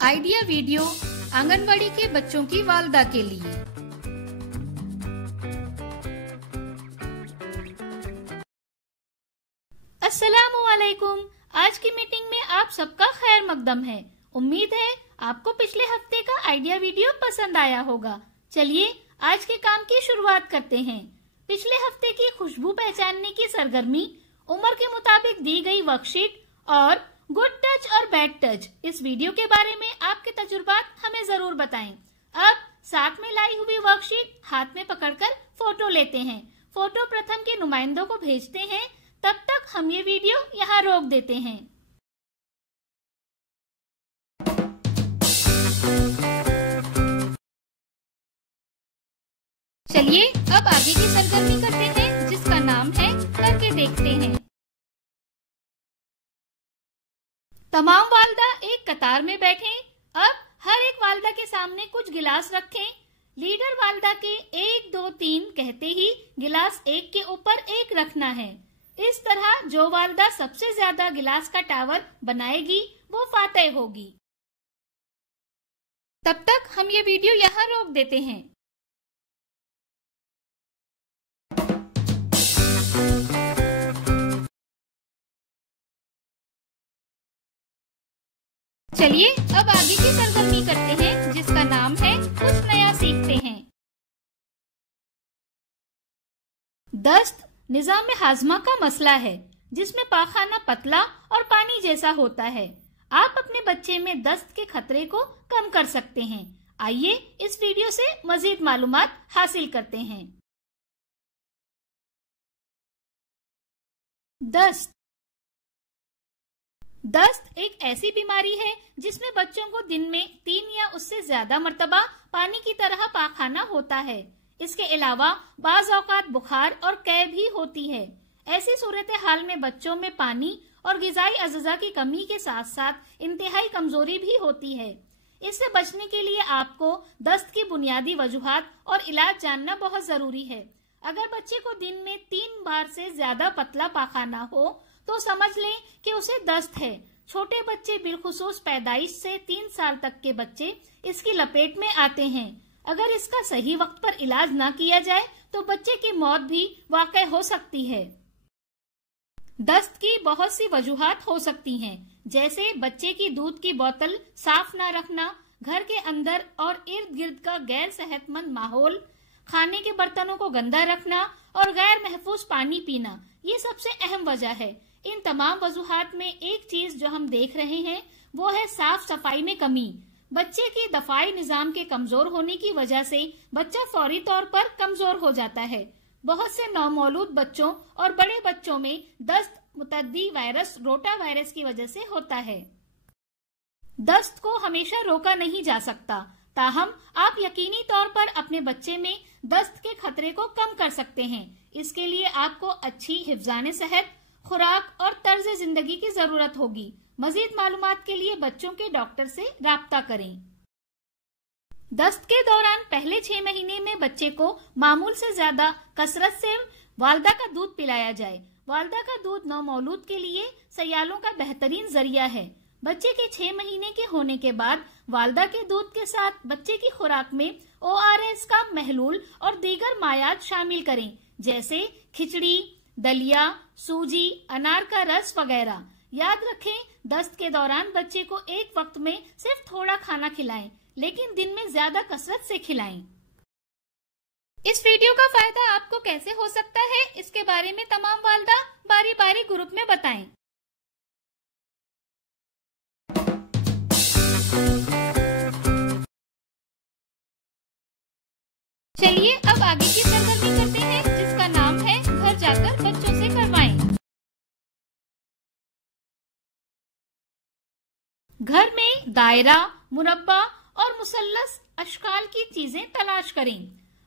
Idea video anganwadi के बच्चों की वालदा के लिए। अस्सलामुअलैकुम। आज की मीटिंग में आप सबका खैर मकदम है। उम्मीद है आपको पिछले हफ्ते का आइडिया वीडियो पसंद आया होगा। चलिए आज के काम की शुरुआत करते हैं। पिछले हफ्ते की खुशबू पहचानने की सरगर्मी, उम्र के मुताबिक दी गई वर्कशीट और गुड टच और बैड टच इस वीडियो के बारे में आपके तजुर्बात हमें जरूर बताएं। अब साथ में लाई हुई वर्कशीट हाथ में पकड़कर फोटो लेते हैं। फोटो प्रथम के नुमाइंदों को भेजते हैं। तब तक हम ये वीडियो यहाँ रोक देते हैं। चलिए अब आगे की सरगर्मी करते हैं, जिसका नाम है करके देखते हैं। तमाम वालदा एक कतार में बैठें। अब हर एक वालदा के सामने कुछ गिलास रखें। लीडर वालदा के 1, 2, 3 कहते ही गिलास एक के ऊपर एक रखना है। इस तरह जो वालदा सबसे ज्यादा गिलास का टावर बनाएगी वो फातेह होगी। तब तक हम ये वीडियो यहाँ रोक देते हैं। चलिए अब आगे की सरगर्मी करते हैं, जिसका नाम है कुछ नया सीखते हैं। दस्त निजाम हाजमा का मसला है, जिसमें पाखाना पतला और पानी जैसा होता है। आप अपने बच्चे में दस्त के खतरे को कम कर सकते हैं। आइए इस वीडियो से मजीद मालूमात हासिल करते हैं। दस्त एक ऐसी बीमारी है जिसमें बच्चों को दिन में 3 या उससे ज्यादा मर्तबा पानी की तरह पाखाना होता है। इसके अलावा बाज औकात बुखार और कै भी होती है। ऐसी सूरत हाल में बच्चों में पानी और गिजाई अज़्ज़ा की कमी के साथ साथ इंतहाई कमजोरी भी होती है। इससे बचने के लिए आपको दस्त की बुनियादी वजूहात और इलाज जानना बहुत जरूरी है। अगर बच्चे को दिन में 3 बार से ज्यादा पतला पाखाना हो तो समझ लें कि उसे दस्त है। छोटे बच्चे बिलखुसूस पैदाइश से 3 साल तक के बच्चे इसकी लपेट में आते हैं। अगर इसका सही वक्त पर इलाज ना किया जाए तो बच्चे की मौत भी वाक़ई हो सकती है। दस्त की बहुत सी वजूहात हो सकती हैं, जैसे बच्चे की दूध की बोतल साफ ना रखना, घर के अंदर और इर्द गिर्द का गैर सेहतमंद माहौल, खाने के बर्तनों को गंदा रखना और गैर महफूज पानी पीना। ये सबसे अहम वजह है। इन तमाम वजूहात में एक चीज जो हम देख रहे हैं वो है साफ सफाई में कमी। बच्चे की दफाई निजाम के कमजोर होने की वजह से बच्चा फौरी तौर पर कमजोर हो जाता है। बहुत से नौमौलूद बच्चों और बड़े बच्चों में दस्त मुतद्दी वायरस रोटा वायरस की वजह से होता है। दस्त को हमेशा रोका नहीं जा सकता, ताहम आप यकीनी तौर पर अपने बच्चे में दस्त के खतरे को कम कर सकते हैं। इसके लिए आपको अच्छी हिफ्ज़ाने सेहत, खुराक और तर्ज जिंदगी की जरूरत होगी। मजीद मालूमात के लिए बच्चों के डॉक्टर से राब्ता करें। दस्त के दौरान पहले 6 महीने में बच्चे को मामूल से ज्यादा कसरत से वालदा का दूध पिलाया जाए। वालदा का दूध नौमौलूद के लिए सयालों का बेहतरीन जरिया है। बच्चे के 6 महीने के होने के बाद वालदा के दूध के साथ बच्चे की खुराक में ORS का महलूल और दीगर मायात शामिल करें, जैसे खिचड़ी, दलिया, सूजी, अनार का रस वगैरह। याद रखें, दस्त के दौरान बच्चे को एक वक्त में सिर्फ थोड़ा खाना खिलाएं, लेकिन दिन में ज्यादा कसरत से खिलाएं। इस वीडियो का फायदा आपको कैसे हो सकता है, इसके बारे में तमाम वालदा बारी बारी ग्रुप में बताएं। चलिए अब आगे की सरगर्मी करते हैं, जिसका नाम है घर जाकर बच्चों से करवाएं। घर में दायरा, मुरब्बा और मुसल्लस अशकाल की चीजें तलाश करें।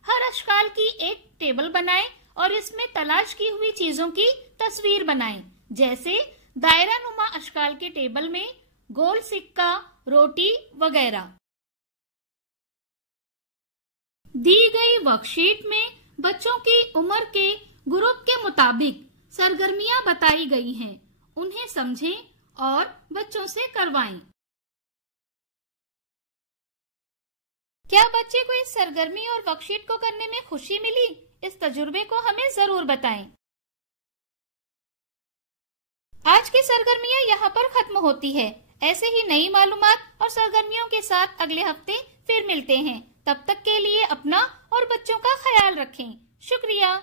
हर अशकाल की एक टेबल बनाएं और इसमें तलाश की हुई चीजों की तस्वीर बनाएं। जैसे दायरा नुमा अशकाल के टेबल में गोल सिक्का, रोटी वगैरह। दी गई वर्कशीट में बच्चों की उम्र के ग्रुप के मुताबिक सरगर्मियां बताई गई हैं। उन्हें समझें और बच्चों से करवाएं। क्या बच्चे को इस सरगर्मी और वर्कशीट को करने में खुशी मिली? इस तजुर्बे को हमें जरूर बताएं। आज की सरगर्मियां यहाँ पर खत्म होती है। ऐसे ही नई मालूमात और सरगर्मियों के साथ अगले हफ्ते फिर मिलते हैं। तब तक के लिए अपना और बच्चों का ख्याल रखें। शुक्रिया।